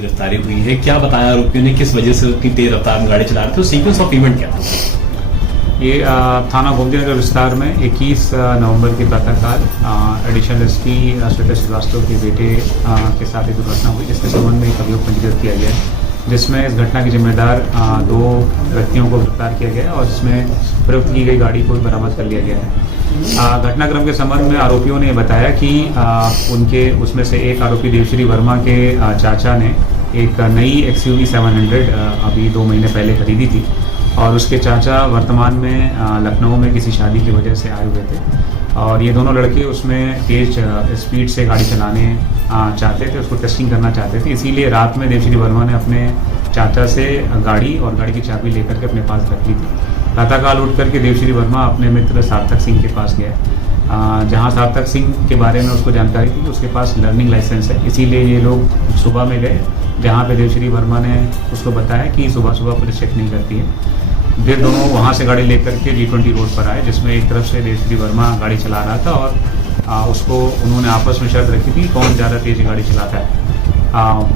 गिरफ्तारी हुई है। क्या बताया आरोपियों ने, किस वजह से उतनी तेज रफ्तार में गाड़ी चला रहे थे, सीक्वेंस ऑफ इवेंट क्या था? ये थाना गोमतीनगर विस्तार में 21 नवंबर की प्रातःकाल एडिशनल एसपी श्वेता श्रीवास्तव के बेटे के साथ एक दुर्घटना हुई, जिसके संबंध में एक अभियोग पंजीकृत किया गया है, जिसमें इस घटना के जिम्मेदार 2 व्यक्तियों को गिरफ्तार किया गया है और इसमें प्रयुक्त की गई गाड़ी को बरामद कर लिया गया है। घटनाक्रम के संबंध में आरोपियों ने बताया कि उनके उसमें से एक आरोपी देवश्री वर्मा के चाचा ने एक नई XUV 700 अभी 2 महीने पहले खरीदी थी और उसके चाचा वर्तमान में लखनऊ में किसी शादी की वजह से आए हुए थे और ये दोनों लड़के उसमें तेज स्पीड से गाड़ी चलाने चाहते थे, उसको टेस्टिंग करना चाहते थे। इसीलिए रात में देवश्री वर्मा ने अपने चाचा से गाड़ी और गाड़ी की चाबी लेकर के अपने पास रख ली थी। प्रातःकाल उठ करके देवश्री वर्मा अपने मित्र सार्थक सिंह के पास गया, जहां सार्थक सिंह के बारे में उसको जानकारी थी कि उसके पास लर्निंग लाइसेंस है, इसीलिए ये लोग सुबह में गए, जहां पे देवश्री वर्मा ने उसको बताया कि सुबह सुबह पुलिस चेक नहीं करती है। फिर दोनों वहां से गाड़ी लेकर के G20 रोड पर आए, जिसमें एक तरफ से देवश्री वर्मा गाड़ी चला रहा था और उसको उन्होंने आपस में शर्त रखी थी कौन ज़्यादा तेज़ गाड़ी चलाता है।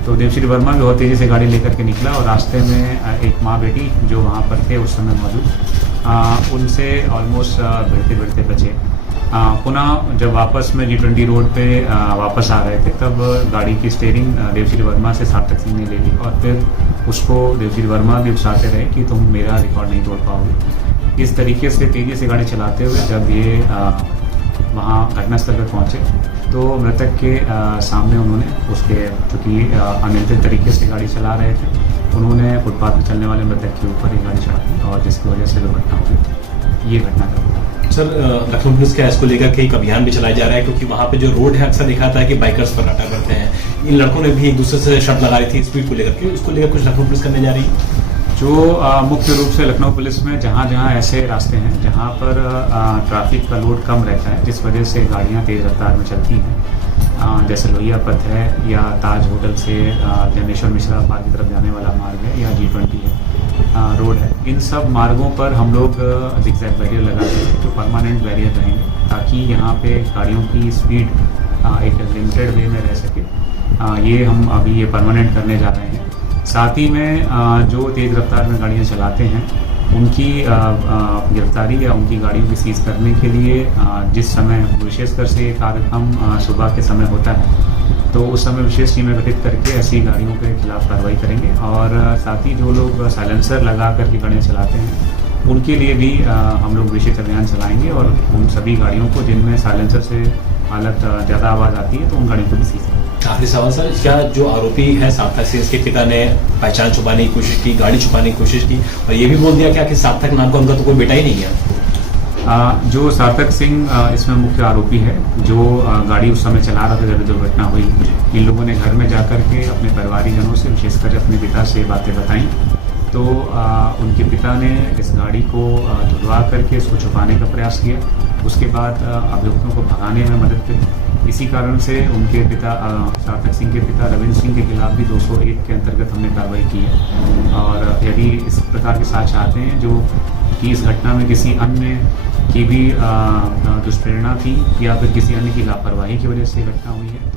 तो देवश्री वर्मा भी बहुत तेज़ी से गाड़ी लेकर के निकला और रास्ते में एक माँ बेटी जो वहाँ पर थे उस समय मौजूद, उनसे ऑलमोस्ट भिड़ते भिड़ते बचे। पुनः जब वापस में G20 रोड पे वापस आ रहे थे तब गाड़ी की स्टीयरिंग देवश्री वर्मा से सार्थक सिंह ने ले ली और फिर उसको देवश्री वर्मा भी उकसाते रहे कि तुम मेरा रिकॉर्ड नहीं तोड़ पाओगे। इस तरीके से तेज़ी से गाड़ी चलाते हुए जब ये वहाँ घटनास्थल पर पहुँचे तो मृतक के सामने उन्होंने उसके, चूँकि अनियंत्रित तरीके से गाड़ी चला रहे थे, उन्होंने फुटपाथ पर चलने वाले मृतक के ऊपर एक गाड़ी चढ़ा दी और जिसकी वजह से दुर्घटना हुई। ये घटना का सर, लखनऊ पुलिस का इसको लेकर के एक अभियान भी चलाया जा रहा है, क्योंकि वहाँ पे जो रोड है अक्सर देखा था कि बाइकर्स पर अटैक करते हैं। इन लड़कों ने भी एक दूसरे से शर्त लगा रही थी स्पीड को लेकर के, उसको लेकर कुछ लखनऊ पुलिस करने जा रही है? जो मुख्य रूप से लखनऊ पुलिस में जहाँ जहाँ ऐसे रास्ते हैं जहाँ पर ट्रैफिक का लोड कम रहता है, जिस वजह से गाड़ियाँ तेज़ रफ्तार में चलती हैं, जैसे लोहिया पथ है या ताज होटल से जनेश्वर मिश्रा पार्क की तरफ जाने वाला मार्ग है या G20 है रोड है, इन सब मार्गों पर हम लोग जिगजैग बैरियर लगाते हैं जो परमानेंट बैरियर रहेंगे, ताकि यहाँ पे गाड़ियों की स्पीड एक लिमिटेड वे में रह सके। ये हम अभी ये परमानेंट करने जा रहे हैं। साथ ही में जो तेज़ रफ्तार में गाड़ियाँ चलाते हैं उनकी गिरफ्तारी या उनकी गाड़ियों की सीज करने के लिए जिस समय विशेषकर से कार्यक्रम सुबह के समय होता है तो उस समय विशेष टीमें गठित करके ऐसी गाड़ियों के खिलाफ कार्रवाई करेंगे और साथ ही जो लोग साइलेंसर लगा करके गाड़ियाँ चलाते हैं उनके लिए भी हम लोग विशेष अभियान चलाएंगे और उन सभी गाड़ियों को जिनमें साइलेंसर से हालत ज़्यादा आवाज़ आती है तो उन गाड़ियों को भी सीज करेंगे। आखिरी सवाल सर, क्या जो आरोपी है सार्थक सिंह, इसके पिता ने पहचान छुपाने की कोशिश की, गाड़ी छुपाने की कोशिश की और ये भी बोल दिया क्या कि सार्थक नाम का उनका तो कोई बेटा ही नहीं है? जो सार्थक सिंह इसमें मुख्य आरोपी है, जो गाड़ी उस समय चला रहा था जब दुर्घटना हुई, इन लोगों ने घर में जाकर के अपने परिवारीजनों से, विशेषकर अपने पिता से बातें बताई तो उनके पिता ने इस गाड़ी को धुलवा करके इसको छुपाने का प्रयास किया। उसके बाद अभियुक्तों को भगाने में मदद करी। इसी कारण से उनके पिता सार्थक सिंह के पिता रविंद्र सिंह के खिलाफ भी 201 के अंतर्गत हमने कार्रवाई की है और यदि इस प्रकार के साथ चाहते हैं जो कि इस घटना में किसी अन्य की भी दुष्प्रेरणा थी या फिर किसी अन्य की लापरवाही की वजह से घटना हुई है